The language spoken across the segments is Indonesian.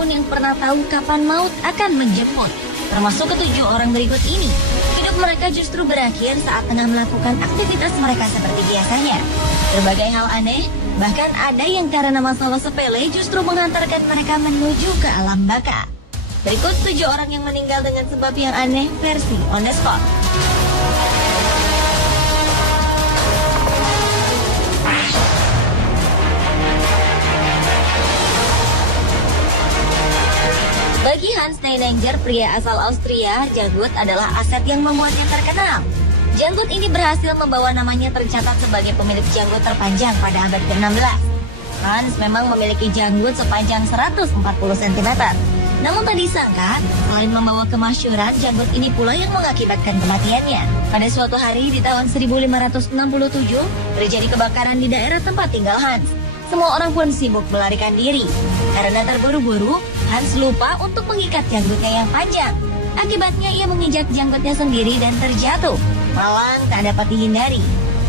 pun yang pernah tahu kapan maut akan menjemput, termasuk ketujuh orang berikut ini. Hidup mereka justru berakhir saat tengah melakukan aktivitas mereka seperti biasanya. Berbagai hal aneh, bahkan ada yang karena masalah sepele justru menghantarkan mereka menuju ke alam baka. Berikut 7 orang yang meninggal dengan sebab yang aneh versi On The Spot. Bagi Hans Steininger, pria asal Austria, janggut adalah aset yang membuatnya terkenal. Janggut ini berhasil membawa namanya tercatat sebagai pemilik janggut terpanjang pada abad ke-16. Hans memang memiliki janggut sepanjang 140 cm. Namun tak disangka, selain membawa kemasyhuran, janggut ini pula yang mengakibatkan kematiannya. Pada suatu hari di tahun 1567, terjadi kebakaran di daerah tempat tinggal Hans. Semua orang pun sibuk melarikan diri. Karena terburu-buru, Hans lupa untuk mengikat janggutnya yang panjang. Akibatnya ia menginjak janggutnya sendiri dan terjatuh. Malang tak dapat dihindari.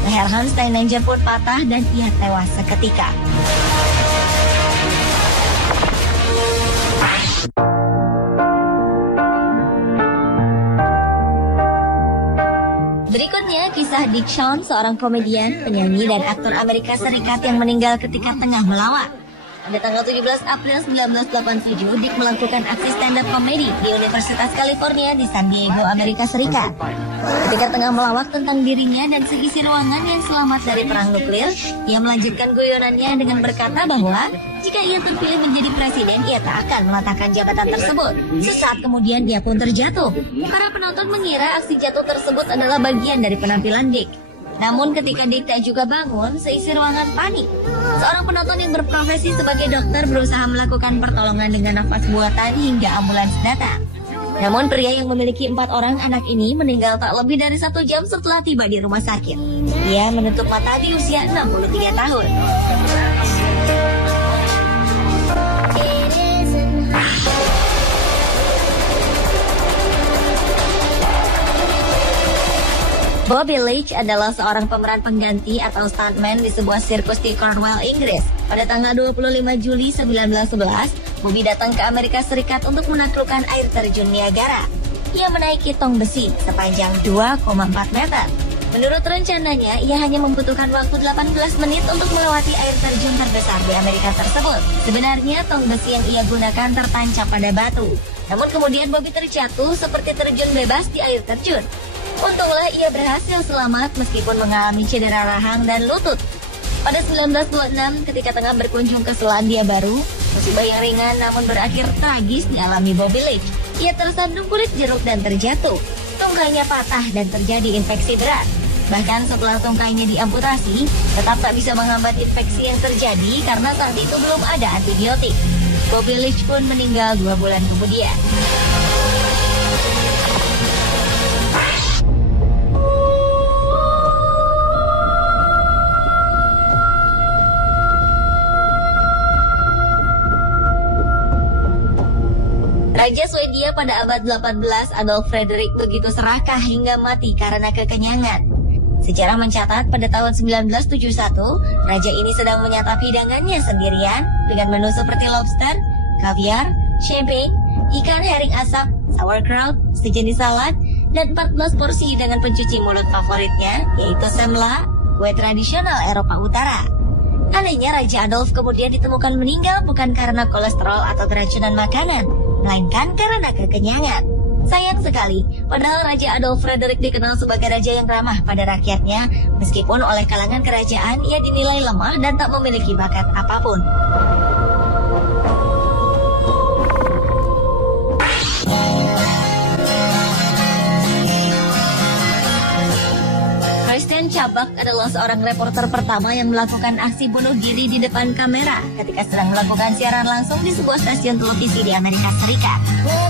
Leher Hans Steininger pun patah dan ia tewas seketika. Berikutnya kisah Dick Shawn, seorang komedian, penyanyi, dan aktor Amerika Serikat yang meninggal ketika tengah melawat. Pada tanggal 17 April 1987, Dick melakukan aksi stand-up komedi di Universitas California di San Diego, Amerika Serikat. Ketika tengah melawak tentang dirinya dan seisi ruangan yang selamat dari perang nuklir, ia melanjutkan guyonannya dengan berkata bahwa jika ia terpilih menjadi presiden, ia tak akan meletakkan jabatan tersebut. Sesaat kemudian ia pun terjatuh. Para penonton mengira aksi jatuh tersebut adalah bagian dari penampilan Dick. Namun ketika Dick tak juga bangun, seisi ruangan panik. Seorang penonton yang berprofesi sebagai dokter berusaha melakukan pertolongan dengan nafas buatan hingga ambulans datang. Namun pria yang memiliki 4 orang anak ini meninggal tak lebih dari 1 jam setelah tiba di rumah sakit. Ia menutup mata di usia 63 tahun. Bobby Leach adalah seorang pemeran pengganti atau stuntman di sebuah sirkus di Cornwall, Inggris. Pada tanggal 25 Juli 1911, Bobby datang ke Amerika Serikat untuk menaklukkan air terjun Niagara. Ia menaiki tong besi sepanjang 2,4 meter. Menurut rencananya, ia hanya membutuhkan waktu 18 menit untuk melewati air terjun terbesar di Amerika tersebut. Sebenarnya, tong besi yang ia gunakan tertancap pada batu. Namun kemudian Bobby terjatuh seperti terjun bebas di air terjun. Untunglah ia berhasil selamat meskipun mengalami cedera rahang dan lutut. Pada 1926, ketika tengah berkunjung ke Selandia Baru, musibah yang ringan namun berakhir tragis dialami Bobby Leach. Ia tersandung kulit jeruk dan terjatuh. Tungkainya patah dan terjadi infeksi berat. Bahkan setelah tungkainya diamputasi, tetap tak bisa menghambat infeksi yang terjadi karena saat itu belum ada antibiotik. Bobby Leach pun meninggal 2 bulan kemudian. Raja Swedia pada abad 18, Adolf Fredrik, begitu serakah hingga mati karena kekenyangan. Sejarah mencatat pada tahun 1971, raja ini sedang menyantap hidangannya sendirian dengan menu seperti lobster, kaviar, champagne, ikan herring asap, sauerkraut, sejenis salad, dan 14 porsi hidangan pencuci mulut favoritnya, yaitu semla, kue tradisional Eropa Utara. Anehnya, Raja Adolf kemudian ditemukan meninggal bukan karena kolesterol atau keracunan makanan, melainkan karena kekenyangan. Sayang sekali, padahal Raja Adolf Fredrik dikenal sebagai raja yang ramah pada rakyatnya, meskipun oleh kalangan kerajaan ia dinilai lemah dan tak memiliki bakat apapun. Christian Chubbuck adalah seorang reporter pertama yang melakukan aksi bunuh diri di depan kamera ketika sedang melakukan siaran langsung di sebuah stasiun televisi di Amerika Serikat.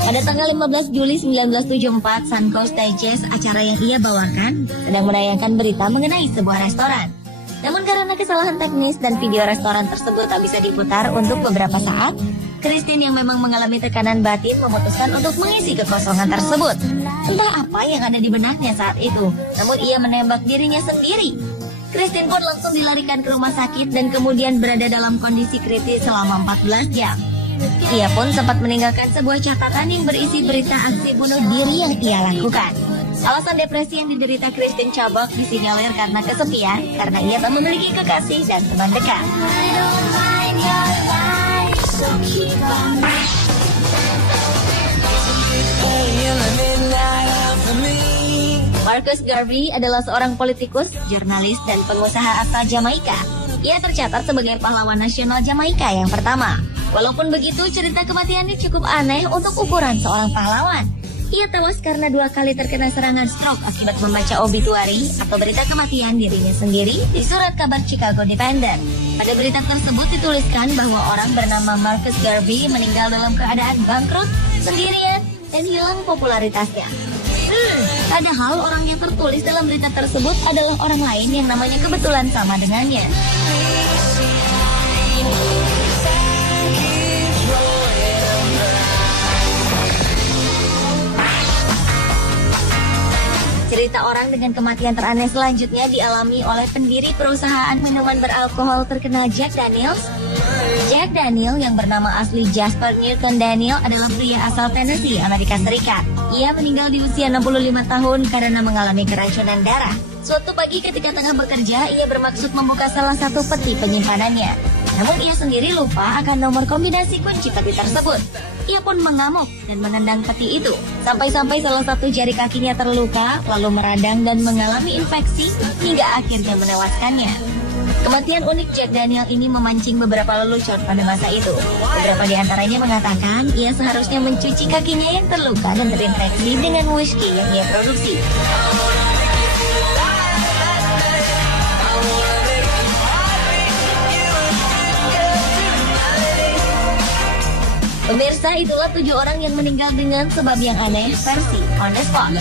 Pada tanggal 15 Juli 1974, Suncoast Digest, acara yang ia bawakan, sedang menayangkan berita mengenai sebuah restoran. Namun karena kesalahan teknis dan video restoran tersebut tak bisa diputar untuk beberapa saat, Christine yang memang mengalami tekanan batin memutuskan untuk mengisi kekosongan tersebut. Entah apa yang ada di benaknya saat itu, namun ia menembak dirinya sendiri. Christine pun langsung dilarikan ke rumah sakit dan kemudian berada dalam kondisi kritis selama 14 jam. Ia pun sempat meninggalkan sebuah catatan yang berisi berita aksi bunuh diri yang ia lakukan. Alasan depresi yang diderita Kristen Chubbuck disinyalir karena kesepian, karena ia tak memiliki kekasih dan teman dekat. Marcus Garvey adalah seorang politikus, jurnalis, dan pengusaha asal Jamaika. Ia tercatat sebagai pahlawan nasional Jamaika yang pertama. Walaupun begitu, cerita kematiannya cukup aneh untuk ukuran seorang pahlawan. Ia tewas karena 2 kali terkena serangan stroke akibat membaca obituari atau berita kematian dirinya sendiri di surat kabar Chicago Independent. Pada berita tersebut dituliskan bahwa orang bernama Marcus Garvey meninggal dalam keadaan bangkrut, sendirian, dan hilang popularitasnya. Padahal orang yang tertulis dalam berita tersebut adalah orang lain yang namanya kebetulan sama dengannya. Cerita orang dengan kematian teraneh selanjutnya dialami oleh pendiri perusahaan minuman beralkohol terkenal Jack Daniels. Jack Daniel yang bernama asli Jasper Newton Daniel adalah pria asal Tennessee, Amerika Serikat. Ia meninggal di usia 65 tahun karena mengalami keracunan darah. Suatu pagi ketika tengah bekerja, ia bermaksud membuka salah satu peti penyimpanannya. Namun ia sendiri lupa akan nomor kombinasi kunci peti tersebut. Ia pun mengamuk dan menendang peti itu. Sampai-sampai salah satu jari kakinya terluka, lalu meradang dan mengalami infeksi hingga akhirnya menewaskannya. Kematian unik Jack Daniel ini memancing beberapa lelucon pada masa itu. Beberapa di antaranya mengatakan ia seharusnya mencuci kakinya yang terluka dan terinfeksi dengan whisky yang ia produksi. Pemirsa, itulah 7 orang yang meninggal dengan sebab yang aneh versi On The Spot.